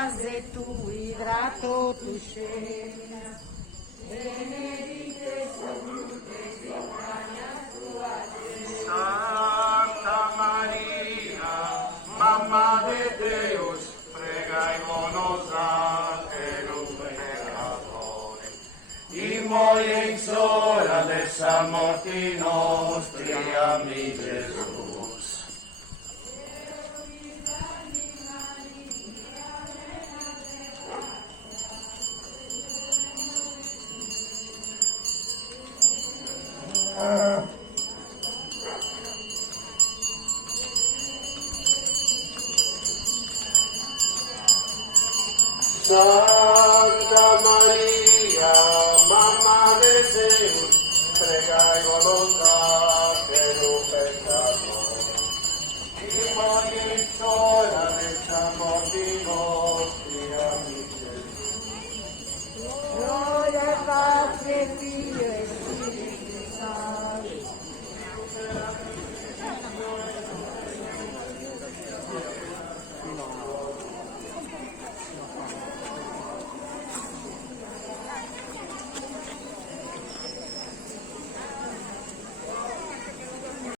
aguas de tu hidrato, tu llenas. Benedictes fructus entrañas tuas. Santa María, Mamma de Deus, pregaimonos ángelos pecadores, y en hora de esa morte nostri. Amén, Jesús. Santa María.